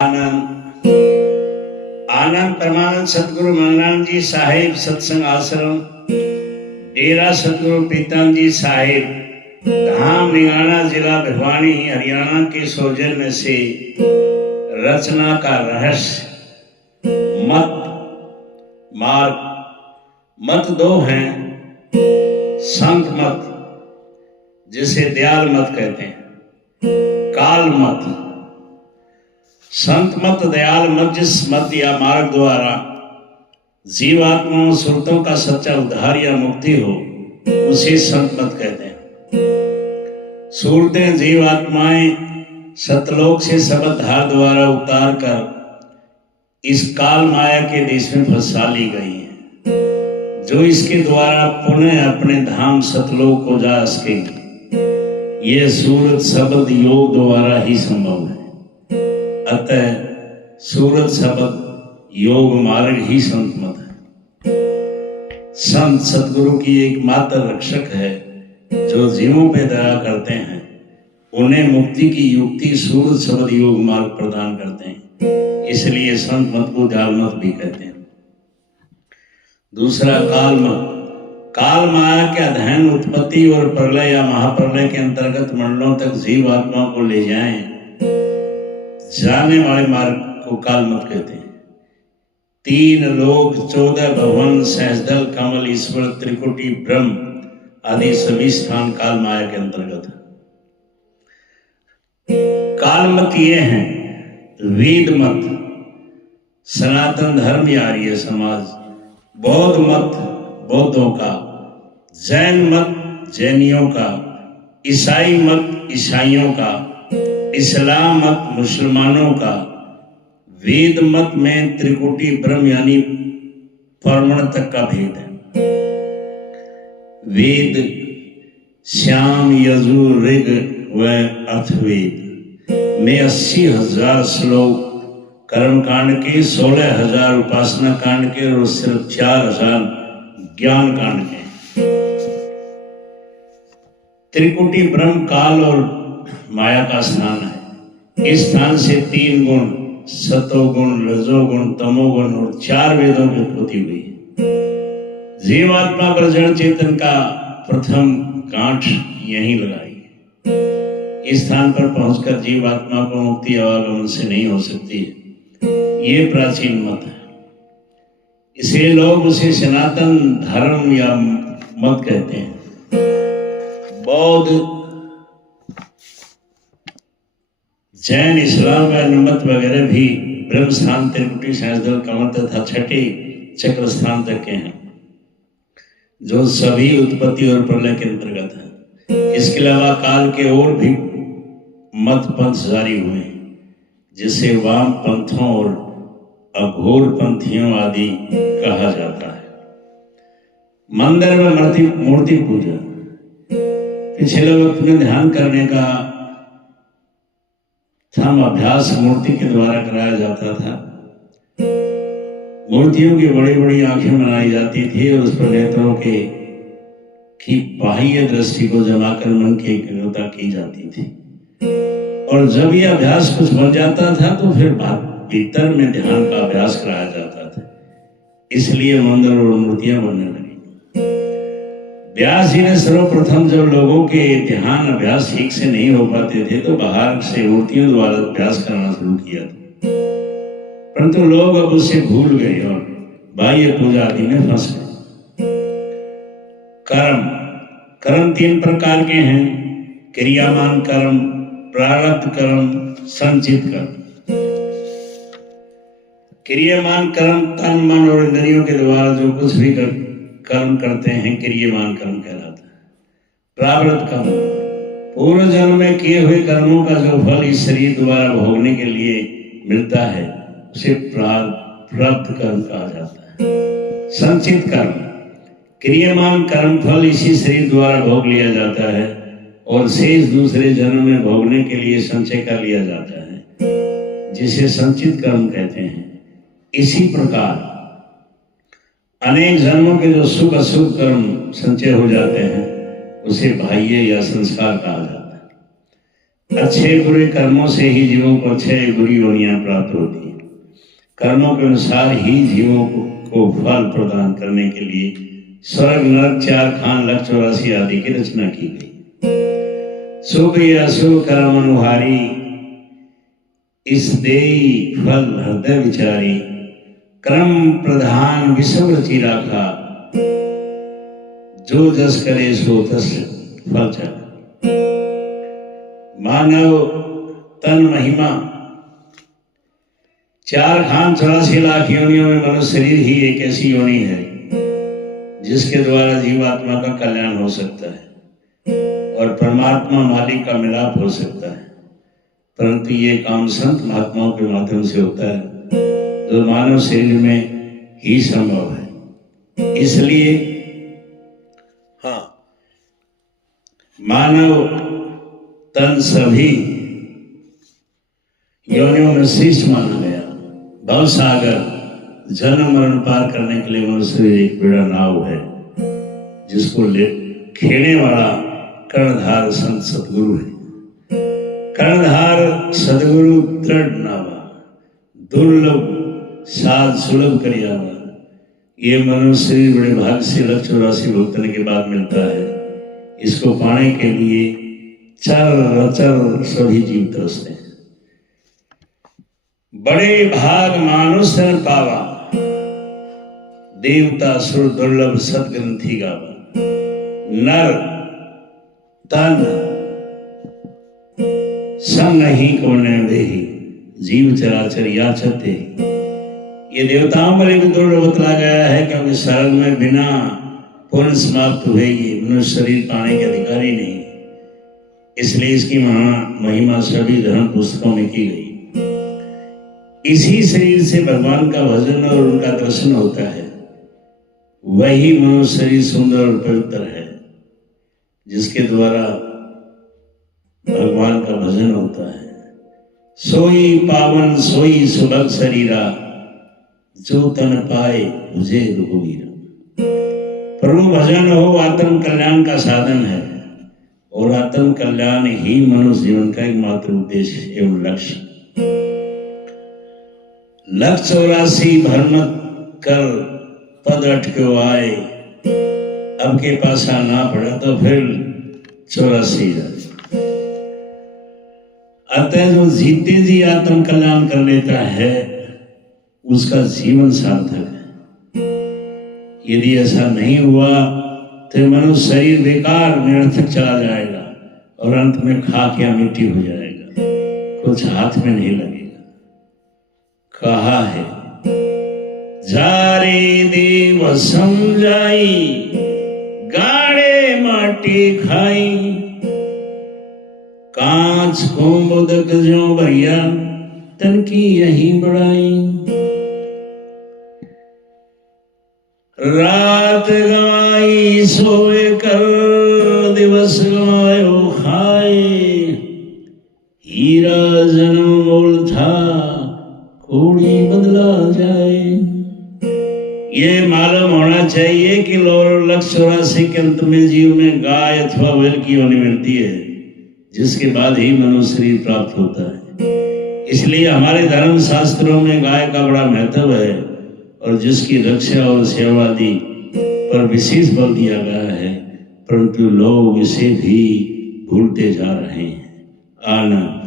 आनंद आनंद परमानंद सतगुरु मंगलानंद जी साहिब सत्संग आश्रम डेरा सतगुरु प्रीतम जी साहिब धाम निगाना जिला भिवानी हरियाणा के सौजन्य से रचना का रहस्य मत मार्ग। मत दो हैं, संत मत जिसे दयाल मत कहते हैं, काल मत। संत मत दयाल मत जिस मत या मार्ग द्वारा जीवात्माओं सुरतों का सच्चा उद्धार या मुक्ति हो उसे संत मत कहते हैं। सूरतें जीवात्माएं सतलोक से सबद धार द्वारा उतार कर इस काल माया के देश में फंसा ली गई हैं, जो इसके द्वारा पुनः अपने धाम सतलोक को जा सकेंगे। ये सूरत सबद योग द्वारा ही संभव है। अतः सूरत शब्द योग मार्ग ही संत मत है। संत सतगुरु की एकमात्र रक्षक है, जो जीवों पे दया करते हैं, उन्हें मुक्ति की युक्ति सूरत शब्द योग मार्ग प्रदान करते हैं। इसलिए संत मत को दयाल मत भी कहते हैं। दूसरा काल मत। काल माया के अध्ययन उत्पत्ति और प्रलय या महाप्रलय के अंतर्गत मंडलों तक जीव आत्मा को ले जाने वाले मार्ग को काल मत कहते हैं। 3 लोक 14 भवन सहस्दल कमल ईश्वर त्रिकुटी ब्रह्म आदि सभी स्थान काल माया के अंतर्गत है। काल मत ये हैं वेद मत, सनातन धर्म या आर्य समाज, बौद्ध मत बौद्धों का, जैन मत जैनियों का, ईसाई मत ईसाइयों का, इस्लाम मत मुसलमानों का। वेद मत में त्रिकुटी ब्रह्म यानी परमण तक का भेद है। वेद श्याम यजुर ऋग व अथर्ववेद में 80,000 श्लोक, कर्म कांड के 16,000, उपासना कांड के और सिर्फ 4,000 ज्ञान कांड के। त्रिकुटी ब्रह्म काल और माया का स्थान है। इस स्थान से 3 गुण सतोगुण रजोगुण तमोगुण और 4 वेदों की उत्पत्ति हुई है। जीवात्मा पर जड़ चेतन का प्रथम गांठ यहीं लगाई। इस स्थान पर पहुंचकर जीवात्मा को मुक्ति आवागमन से नहीं हो सकती है। ये प्राचीन मत है। इसे लोग उसे सनातन धर्म या मत कहते हैं। बौद्ध जैन इस्लाम व मत वगैरह भी ब्रह्म स्थान त्रिकुटी सहस्दल कमल तथा छठे चक्र स्थान तक के हैं, जो सभी उत्पत्ति और प्रलय के अंतर्गत है। इसके अलावा काल के और भी मत पंथ जारी हुए हैं, जिसे वाम पंथों और अघोर पंथियों आदि कहा जाता है। मंदिर में मूर्ति पूजा पिछले वक्त में ध्यान करने का थम अभ्यास मूर्ति के द्वारा कराया जाता था। मूर्तियों की बड़ी बड़ी आंखें बनाई जाती थी और उस पर नेत्रों की बाह्य दृष्टि को जमाकर मन की एकाग्रता की जाती थी। और जब यह अभ्यास कुछ बन जाता था तो फिर भीतर में ध्यान का अभ्यास कराया जाता था। इसलिए मंदिर और मूर्तियां बनने लगी। व्यास जी ने सर्वप्रथम जब लोगों के ध्यान अभ्यास ठीक से नहीं हो पाते थे तो बाहर से मूर्तियों द्वारा अभ्यास करना शुरू किया था, परंतु लोग अब उसे भूल गए और बाह्य पूजा आदि में फंस गए। कर्म 3 प्रकार के हैं: क्रियामान कर्म, प्रारब्ध कर्म, संचित कर्म। क्रियामान कर्म तन मन और इंद्रियों के द्वारा जो कुछ भी कर्म करते हैं क्रियामान कर्म कहलाता है। प्रारब्ध कर्म पूर्व जन्म में किए हुए कर्मों का जो फल इस शरीर द्वारा भोगने के लिए मिलता है उसे प्रारब्ध कर्म कहा जाता है। संचित कर्म क्रियामान कर्म फल इसी शरीर द्वारा भोग लिया जाता है और शेष दूसरे जन्म में भोगने के लिए संचय कर लिया जाता है, जिसे संचित कर्म कहते हैं। इसी प्रकार अनेक जन्मों के जो शुभ अशुभ कर्म संचय हो जाते हैं उसे बाह्य या संस्कार कहा जाता है। अच्छे बुरे कर्मों से ही जीवों को अच्छे बुरी योनियां प्राप्त होती हैं। कर्मों के अनुसार ही जीवों को फल प्रदान करने के लिए स्वर्ग नरक 4 खान लख 84 आदि की रचना की गई। शुभ या अशुभ कर्म अनुहारी इस देई फल हृदय विचारी, क्रम प्रधान विषम रचि राखा, जो जस करे सो तस फल चाखा। मानव तन महिमा 4 खान 84 लाख योनियों में मनुष्य शरीर ही एक ऐसी योनि है जिसके द्वारा जीवात्मा का कल्याण हो सकता है और परमात्मा मालिक का मिलाप हो सकता है, परंतु ये काम संत महात्माओं के माध्यम से होता है जो मानव शरीर में ही संभव है। इसलिए मानव तन सभी योनियों में श्रेष्ठ माना गया। भव सागर जन्म मरण पार करने के लिए मनुष्य एक बड़ा नाव है जिसको ले खेने वाला कर्णधार संत सतगुरु है। कर्णधार सदगुरु दृढ़ नावा, दुर्लभ साध सुलभ करियावा। ये मनुष्य बड़े भाग से लख 84 भुगतने के बाद मिलता है। इसको पाने के लिए चर सभी जीव तरसते हैं। बड़े भाग मानुष पावा, देवता सुर दुर्लभ सदग्रंथि गावा। नर तन संग नहीं कोने देहि, जीव चराचर याचते। ये देवताओं पर एक दुर्लभ बतला गया है क्योंकि स्वर्ग में बिना पुण्य समाप्त हुए ये मनुष्य शरीर पाने के अधिकारी नहीं, इसलिए इसकी महिमा सभी धर्म पुस्तकों में की गई। इसी शरीर से भगवान का भजन और उनका दर्शन होता है। वही मनुष्य शरीर सुंदर और पवित्र है जिसके द्वारा भगवान का भजन होता है। सोई पावन सोई सुभग शरीरा, जो तन पाए मुझे रघुवीरा। प्रभु भजन हो आत्म कल्याण का साधन है और आत्म कल्याण ही मनुष्य जीवन का एकमात्र उद्देश्य एवं लक्ष्य। लख 84 भरमत कर पद अटक्यो आए, अब के पासा ना पड़ा तो फिर 84 अतः जो जीते जी आत्म कल्याण कर लेता है उसका जीवन सार्थक है। यदि ऐसा नहीं हुआ तो मनुष्य शरीर बेकार निरर्थक चला जाएगा और अंत में खाक या मिट्टी हो जाएगा, कुछ हाथ में नहीं लगेगा। कहा है जारे देव समझाई, गाड़े माटी खाई, कांच को मोदक जो भैया तन की यही बड़ाई। रात गवाई सोए कर, दिवस गवायो खाए, हीरा जन्म मोल था कोड़ी बदला जाए। ये मालूम होना चाहिए कि लख 84 के अंत में जीव में गाय अथवा बैल की योनि मिलती है जिसके बाद ही मनुष्य शरीर प्राप्त होता है। इसलिए हमारे धर्म शास्त्रों में गाय का बड़ा महत्व है और जिसकी रक्षा और सेवा आदि पर विशेष बल दिया गया है, परंतु लोग इसे भी भूलते जा रहे हैं। आनंद।